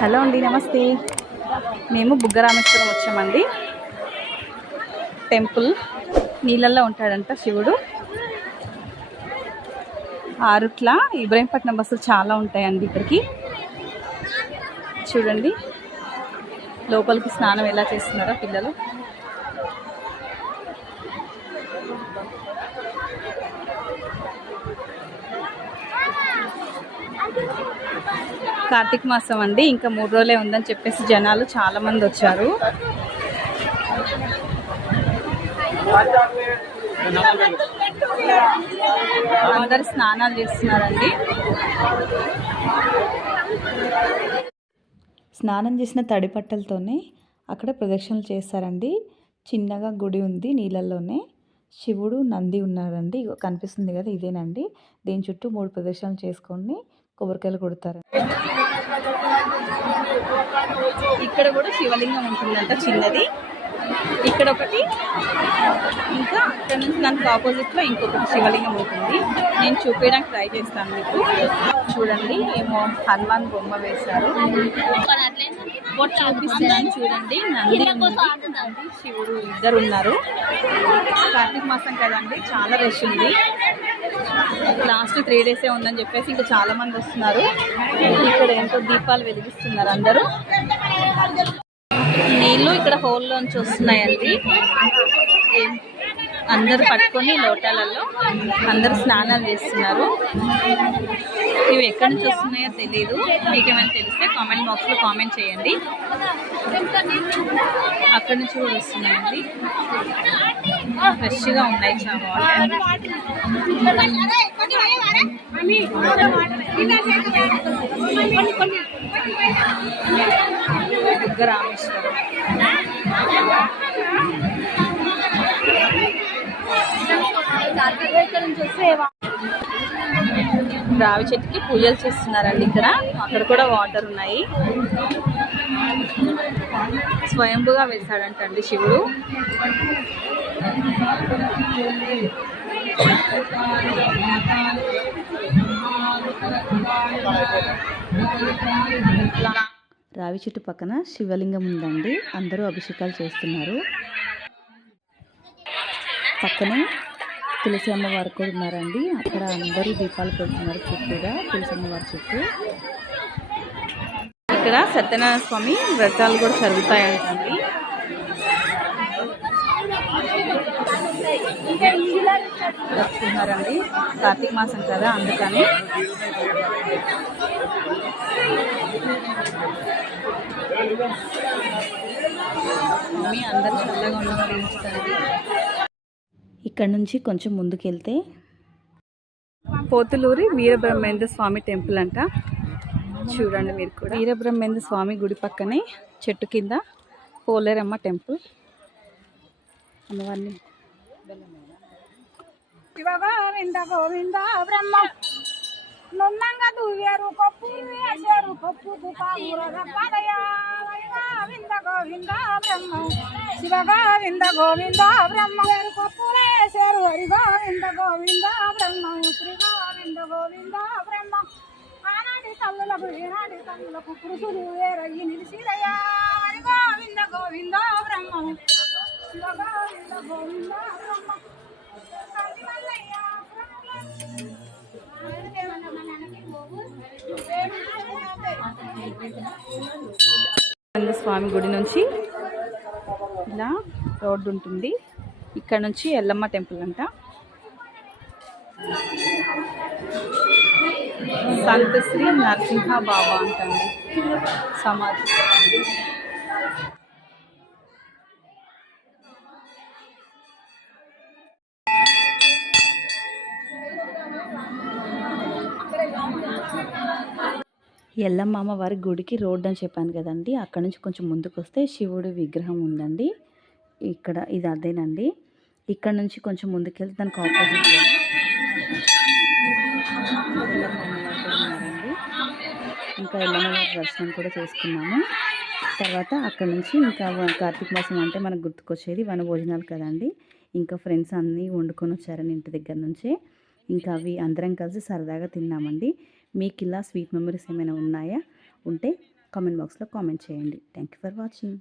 Hello అండి నమస్తే. మేము బుగ్గరామేశ్వరం వచ్చామండి. టెంపుల్. నీళ్ళల్లో ఉంటాడంట శివుడు. ఆరుట్ల ఇబ్రాహీంపట్నం బస్సులు చాలా ఉంటాయండి ఇక్కడికి. చూడండి. లోపలికి స్నానం ఎలా చేస్తున్నారో పిల్లలు. కార్తీక మాసం అండి. ఇంకా మూడు రోజులే ఉందని చెప్పేసి జనాలు చాలామంది వచ్చారు. అందరు స్నానాలు చేస్తున్నారండి. స్నానం చేసిన తడిపట్టలతోనే అక్కడ ప్రదక్షిణలు చేస్తారండి చిన్నగా గుడి ఉంది నీళ్ళల్లోనే. శివుడు నంది ఉన్నారండి. కనిపిస్తుంది కదా ఇదేనండి. దీని చుట్టూ మూడు ప్రదక్షిణలు చేసుకొని కొబ్బరికాయలు కొడతారు. ఇక్కడ కూడా శివలింగం ఉంటుందంట చిన్నది. ఇక్కడ ఒకటి ఇంకా ఇక్కడ నుంచి దానికి ఆపోజిట్లో ఇంకొకటి శివలింగం ఉంటుంది. నేను చూపించడానికి ట్రై చేస్తాను మీకు. చూడండి ఏమో హనుమాన్ బొమ్మ వేశారు. చూపిస్తున్నాను చూడండి. నంది శివుడు ఇద్దరు ఉన్నారు. కార్తీక మాసం కదండి చాలా రష్ ఉంది. లాస్ట్ త్రీ డేసే ఉందని చెప్పేసి ఇంకా చాలా మంది వస్తున్నారు. ఇక్కడ ఎంతో దీపాలు వెలిగిస్తున్నారు అందరూ. నీళ్ళు ఇక్కడ హోల్లోంచి వస్తున్నాయండి. అందరు అందరూ పట్టుకొని లోటాలలో అందరూ స్నానాలు చేస్తున్నారు. ఇవి ఎక్కడి నుంచి వస్తున్నాయో తెలియదు మీకు ఏమైనా తెలిస్తే కామెంట్ బాక్స్లో కామెంట్ చేయండి. అక్కడి నుంచి కూడా వస్తున్నాయండి. ఫ్రెష్గా ఉన్నాయి చాలా వాటర్ దుర్గ రావి చెట్టుకి పూజలు చేస్తున్నారండి ఇక్కడ. అక్కడ కూడా వాటర్ ఉన్నాయి. స్వయంభుగా వేశాడంటండి శివుడు. రావి చెట్టు పక్కన శివలింగం ఉందండి. అందరూ అభిషేకాలు చేస్తున్నారు. పక్కనే తులసి అమ్మవారు కూడా ఉన్నారండి. అక్కడ అందరూ దీపాలు పెడుతున్నారు చుట్టూగా తులసి అమ్మవారి చుట్టూ. ఇక్కడ సత్యనారాయణ స్వామి వ్రతాలు కూడా జరుగుతాయంటండి. జరుపుకుంటున్నారండి కార్తీక మాసం కదా అందుకని. స్వామి అందరూ చల్లగా ఉండమని ఇక్కడ నుంచి కొంచెం ముందుకెళ్తే? పోతులూరి వీరబ్రహ్మేంద్ర స్వామి టెంపుల్ అంట. చూడండి మీరు కూడా. వీరబ్రహ్మేంద్ర స్వామి గుడి పక్కనే చెట్టు కింద పోలేరమ్మ టెంపుల్. అమ్మవారిని బ్రహ్మ. నున్నంగా దువ్వేరు పప్పు వేసారు పప్పు పదయ. గోవింద బ్రహ్మ శివ గోవింద గోవింద బ్రహ్మ పప్పు వేసారు హరి గోవింద గోవింద బ్రహ్మ శ్రీ గోవింద గోవింద బ్రహ్మ ఆనాటి తల్లులకు ఈనాటి తల్లులకు పురుషులు వేరయ్యి నిలిచిరయ్యా. హరి గోవింద గోవింద బ్రహ్మ శివ గోవింద గోవింద బ్రహ్మ వీరబ్రహ్మేంద్ర స్వామి గుడి నుంచి ఇలా రోడ్డు ఉంటుంది. ఇక్కడ నుంచి ఎల్లమ్మ టెంపుల్ అంట. సంత శ్రీ నరసింహ బాబా అంటండి సమాధి. ఎల్లమ్మ అమ్మవారి గుడికి రోడ్ అని చెప్పాను కదండి. అక్కడ నుంచి కొంచెం ముందుకు వస్తే శివుడి విగ్రహం ఉందండి. ఇక్కడ ఇది అదేనండి. ఇక్కడ నుంచి కొంచెం ముందుకెళ్తే దానికి ఆపోజిట్ ఇంకా ఎల్లమ్మ వారి దర్శనం కూడా చేసుకున్నాము. తర్వాత అక్కడ నుంచి ఇంకా కార్తీక మాసం అంటే మనకు గుర్తుకొచ్చేది వన భోజనాలు కదండి. ఇంకా ఫ్రెండ్స్ అన్నీ వండుకొని వచ్చారని ఇంటి దగ్గర నుంచే. ఇంకా అవి అందరం కలిసి సరదాగా తిన్నామండి. మీకు ఇలా స్వీట్ మెమరీస్ ఏమైనా ఉన్నాయా? ఉంటే కామెంట్ బాక్స్లో కామెంట్ చేయండి. Thank you for watching.